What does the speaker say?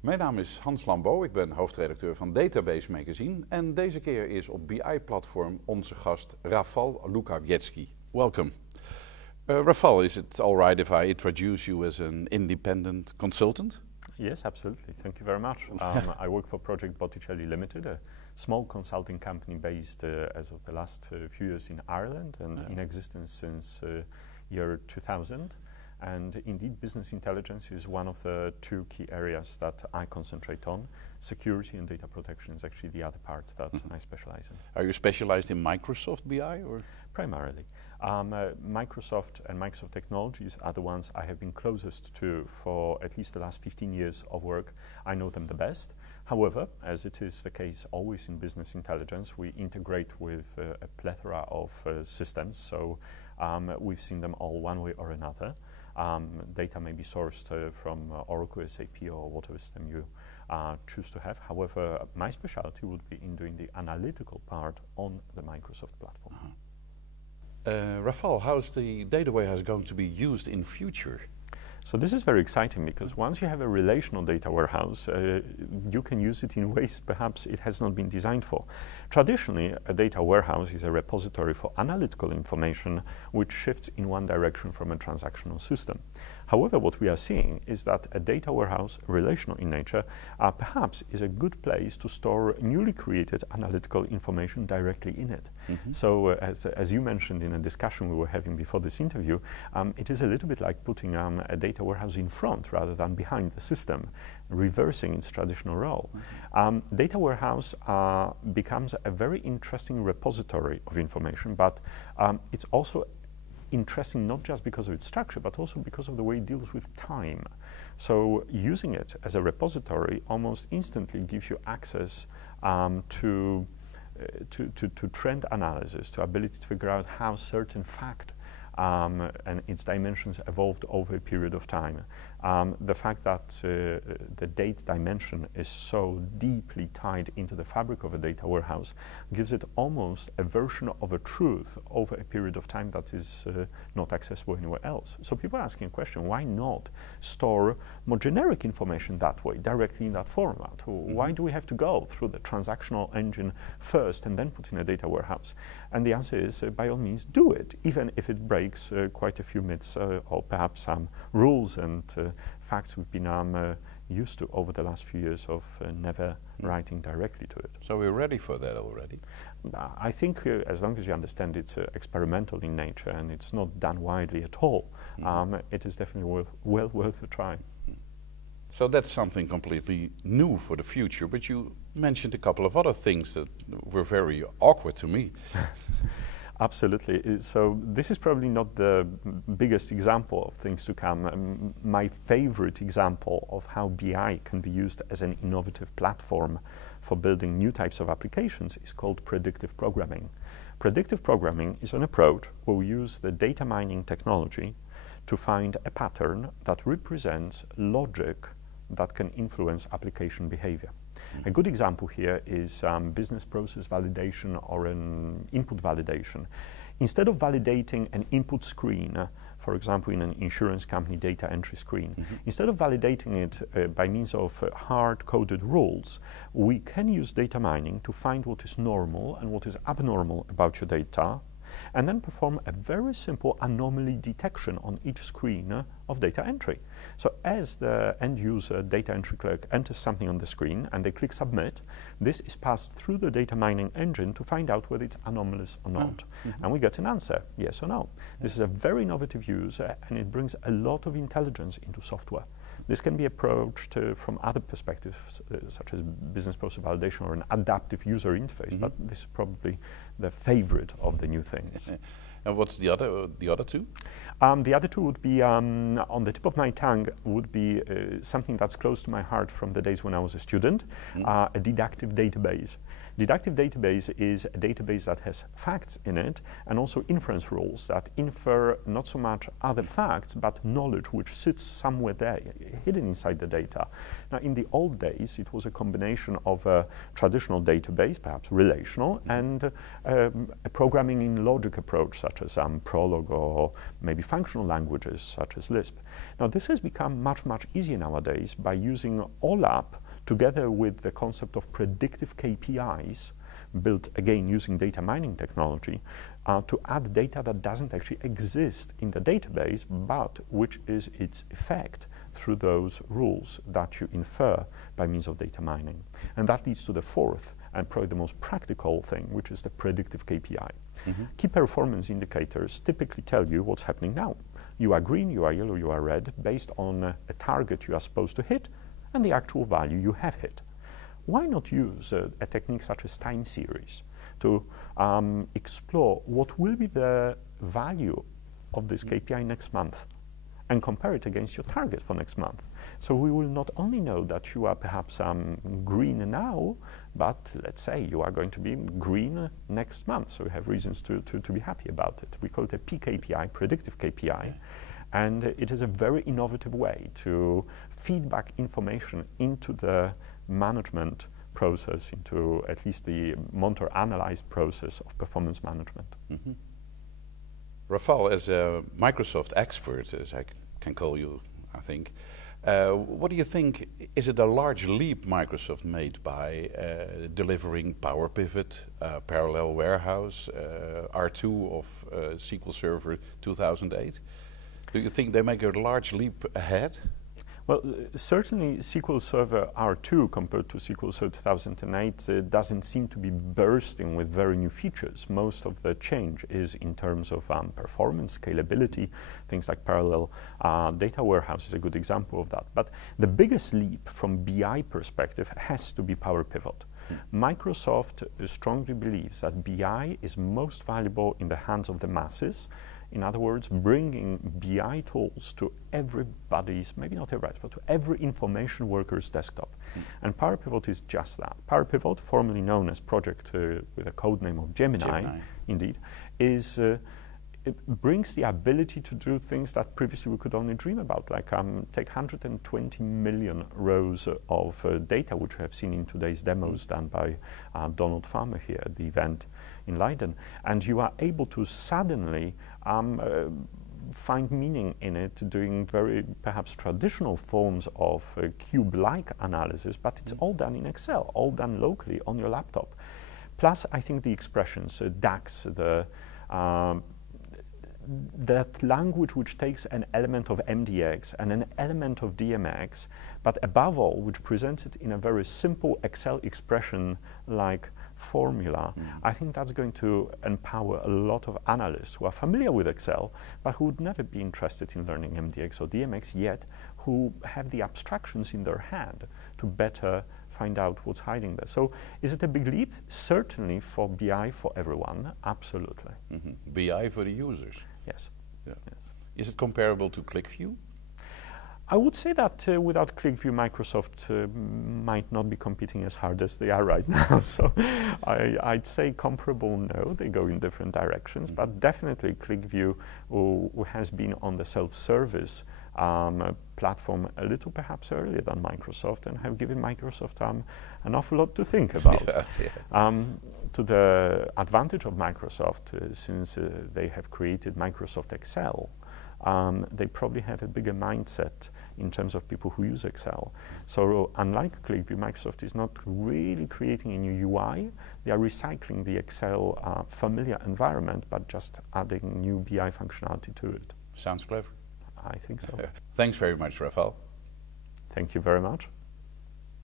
Mijn naam is Hans Lambeau, ik ben hoofdredacteur van Database Magazine en deze keer is op BI-platform onze gast Rafal Lukawiecki. Welcome. Rafal, is it all right if I introduce you as an independent consultant? Yes, absolutely. Thank you very much. I work for Project Botticelli Limited, a small consulting company based as of the last few years in Ireland and in existence since year 2000. And indeed, business intelligence is one of the two key areas that I concentrate on. Security and data protection is actually the other part that I specialize in. Are you specialized in Microsoft BI or? Primarily. Microsoft and Microsoft technologies are the ones I have been closest to for at least the last 15 years of work. I know them the best. However, as it is the case always in business intelligence, we integrate with a plethora of systems. So we've seen them all one way or another. Data may be sourced from Oracle, SAP, or whatever system you choose to have. However, my specialty would be in doing the analytical part on the Microsoft platform. Rafal, how's the data warehouse going to be used in future? So this is very exciting because once you have a relational data warehouse, you can use it in ways perhaps it has not been designed for. Traditionally, a data warehouse is a repository for analytical information which shifts in one direction from a transactional system. However, what we are seeing is that a data warehouse, relational in nature, perhaps is a good place to store newly created analytical information directly in it. So as you mentioned in a discussion we were having before this interview, it is a little bit like putting a data warehouse in front rather than behind the system, reversing its traditional role. Data warehouse becomes a very interesting repository of information, but it's also interesting not just because of its structure, but also because of the way it deals with time. So using it as a repository almost instantly gives you access to trend analysis, to ability to figure out how certain fact and its dimensions evolved over a period of time. The fact that the date dimension is so deeply tied into the fabric of a data warehouse gives it almost a version of a truth over a period of time that is not accessible anywhere else. So people are asking a question, why not store more generic information that way, directly in that format? Why do we have to go through the transactional engine first and then put in a data warehouse? And the answer is, by all means, do it, even if it breaks quite a few myths or perhaps some rules and facts we've been used to over the last few years of never writing directly to it. So we're ready for that already? I think as long as you understand it's experimental in nature and it's not done widely at all, it is definitely well worth a try. So that's something completely new for the future, but you mentioned a couple of other things that were very awkward to me. Absolutely. So this is probably not the biggest example of things to come. My favorite example of how BI can be used as an innovative platform for building new types of applications is called predictive programming. Predictive programming is an approach where we use the data mining technology to find a pattern that represents logic that can influence application behavior. A good example here is business process validation or an input validation. Instead of validating an input screen, for example in an insurance company data entry screen, instead of validating it by means of hard-coded rules, we can use data mining to find what is normal and what is abnormal about your data, and then perform a very simple anomaly detection on each screen of data entry. So as the end user data entry clerk enters something on the screen and they click submit, this is passed through the data mining engine to find out whether it's anomalous or not. And we get an answer, yes or no. This is a very innovative use and it brings a lot of intelligence into software. This can be approached from other perspectives, such as business process validation or an adaptive user interface, but this is probably the favorite of the new things. And what's the other two? The other two would be, on the tip of my tongue, would be something that's close to my heart from the days when I was a student, a deductive database. Deductive database is a database that has facts in it and also inference rules that infer not so much other facts but knowledge which sits somewhere there, hidden inside the data. Now, in the old days, it was a combination of a traditional database, perhaps relational, and a programming in logic approach such as Prolog or maybe functional languages such as Lisp. Now, this has become much, much easier nowadays by using OLAP together with the concept of predictive KPIs, built again using data mining technology, to add data that doesn't actually exist in the database, but which is its effect through those rules that you infer by means of data mining. And that leads to the fourth and probably the most practical thing, which is the predictive KPI. Key performance indicators typically tell you what's happening now. You are green, you are yellow, you are red, based on a target you are supposed to hit and the actual value you have hit. Why not use a technique such as time series to explore what will be the value of this KPI next month and compare it against your target for next month? So we will not only know that you are perhaps green now, but let's say you are going to be green next month, so we have reasons to be happy about it. We call it a PKPI, predictive KPI. And it is a very innovative way to feed back information into the management process, into at least the monitor-analyze process of performance management. Rafal, as a Microsoft expert, as I can call you, I think, what do you think, is it a large leap Microsoft made by delivering Power Pivot, Parallel Warehouse, R2 of SQL Server 2008? Do you think they make a large leap ahead? Well, certainly SQL Server R2 compared to SQL Server 2008 doesn't seem to be bursting with very new features. Most of the change is in terms of performance, scalability, things like Parallel Data Warehouse is a good example of that. But the biggest leap from BI perspective has to be Power Pivot. Microsoft strongly believes that BI is most valuable in the hands of the masses. In other words, bringing BI tools to everybody's, maybe not everybody's, but to every information worker's desktop. And Power Pivot is just that. Power Pivot, formerly known as project with a code name of Gemini, indeed, is it brings the ability to do things that previously we could only dream about, like take 120 million rows of data, which we have seen in today's demos done by Donald Farmer here at the event in Leiden, and you are able to suddenly find meaning in it, doing very perhaps traditional forms of cube-like analysis, but it's all done in Excel, all done locally on your laptop. Plus, I think the expressions, DAX, that language which takes an element of MDX and an element of DMX, but above all, which presents it in a very simple Excel expression-like formula, I think that's going to empower a lot of analysts who are familiar with Excel, but who would never be interested in learning MDX or DMX yet, who have the abstractions in their hand to better find out what's hiding there. So is it a big leap? Certainly for BI for everyone, absolutely. BI for the users? Yes. Yeah. Yes. Is it comparable to ClickView? I would say that without ClickView, Microsoft might not be competing as hard as they are right now. So I'd say comparable, no, they go in different directions, but definitely ClickView, who has been on the self-service platform a little perhaps earlier than Microsoft, and have given Microsoft an awful lot to think about. To the advantage of Microsoft, since they have created Microsoft Excel, they probably have a bigger mindset in terms of people who use Excel. So unlike ClickView, Microsoft is not really creating a new UI. They are recycling the Excel familiar environment, but just adding new BI functionality to it. Sounds clever. I think so. Thanks very much, Rafal. Thank you very much.